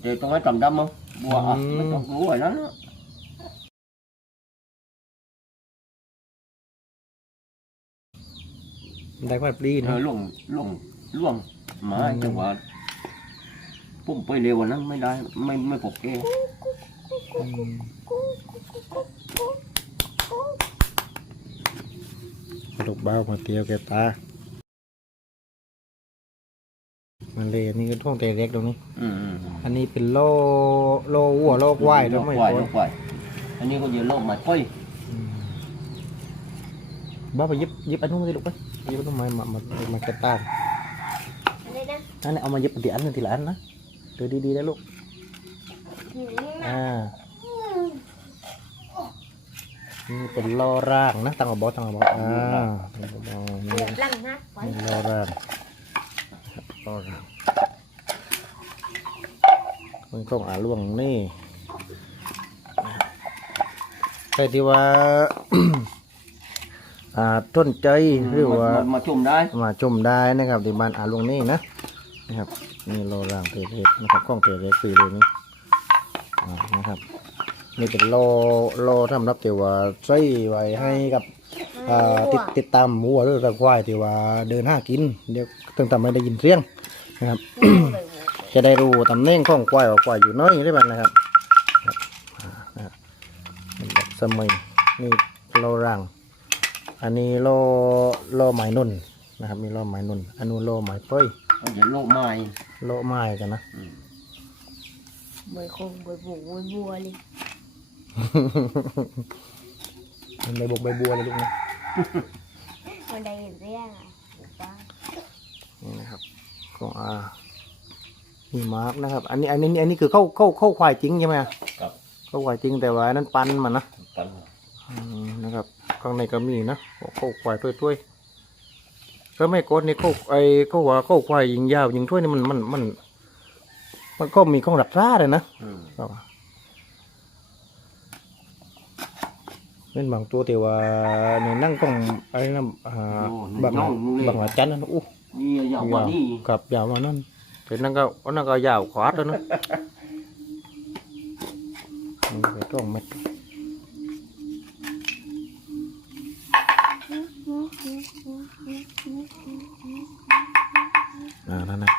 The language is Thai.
เดี๋ยวต้องให้จำดำมั้งบัวอะอืมไม่ต้องรู้ไอ้นั้นนะได้ควายปลีเอนะอล่วงล่วงล่วงหมาอืมจังหวะปุ่มไปเร็วกว่านั้นไม่ได้ ไม่ไม่ปกเกมลูกเบ้ามาเตียวแกตา มันเลยอันนี่ก็ท่วงเตเล็กตรงนี้อืมอืมอันนี้เป็นโลโลวัวโลควายแล้วไม่ควายโคโลนควายอันนี้ก็เยอะโลกมาค่อยอืมบ้าไปยิบยิบอันนู้นสิลูกไปยิบอันนู้นมามามามาแกตาอะไรนะอันนี้เอามายิบทีอันหนึงทีละอันนะเดี๋ยวดีๆนะลูกหืมอ่านี่เป็นโลร่างนะตั้งเอาบอตั้งเอาบออ่าตั้งเอาบอเหนี่ลือบลังนะไว้นี่โลร่างโลร่าง มันก็อาล่วงนี่ใครที่ว่าอ่าต้นใจหรือว่ามมาชมได้มาชมได้นะครับที่บ้านอาหลวงนี่นะนะครับนี่โลร่างเตเล็กนะครับกล้องเตเล็กสีเลยนี่อ่านะครับนี่เป็นโลโลทำรับที่ว่าใส่ไว้ให้กับ อ่าติดติดตามหมูหรือตะควายที่ว่าเดินห้ากินเดี๋ยวตั้งแต่ไม่ได้ยินเสียงนะครับ จะได้รู้ตำแหน่งของควายว่าควายอยู่น้อยได้บ้างนะครับครับอ่านะครับเป็นแบบสมัยนี่โลร่างอันนี้โลโลไม้นุ่นนะครับมีโลไม้นุ่นอันนู้นโลไม้เป้ยเดี๋ยวโลกไม้โลไม้กันนะอืมบวยคงบวยบุกบวยบัวเลยมันใบบกใบบัวเลยลูกนะ มันได้ยินเสียงอะป้านี่นะครับก็อ่ามีมาร์กนะครับ อันนี้อันนี้อันนี้คือเข้าเข้าเข้าควายจริงใช่ไหมครับเข้าควายจริงแต่ว่าอันนั้นปันมันนะปันอืมนะครับข้างในก็มีนะเข้าควายถ้วยๆก็ไม่กดนี่เข้าไอ้เข้าว่าเข้าควายยิงยาวยิงถ้วยนี่มันมันมัน มันก็มีข้องดับซ่าเลยนะ อืม ครับ มันบางตัวแต่ว่าในนั่งกล้องอะไรนะอ่าบางบางอาจันย์นั่นอู้นี่ยาวกับยาวมว่านั่นแต่นั่งก็นั่งก็ยาวขวาตัวนั้นมันก็ต้องเม็ดอ่านั่นนะ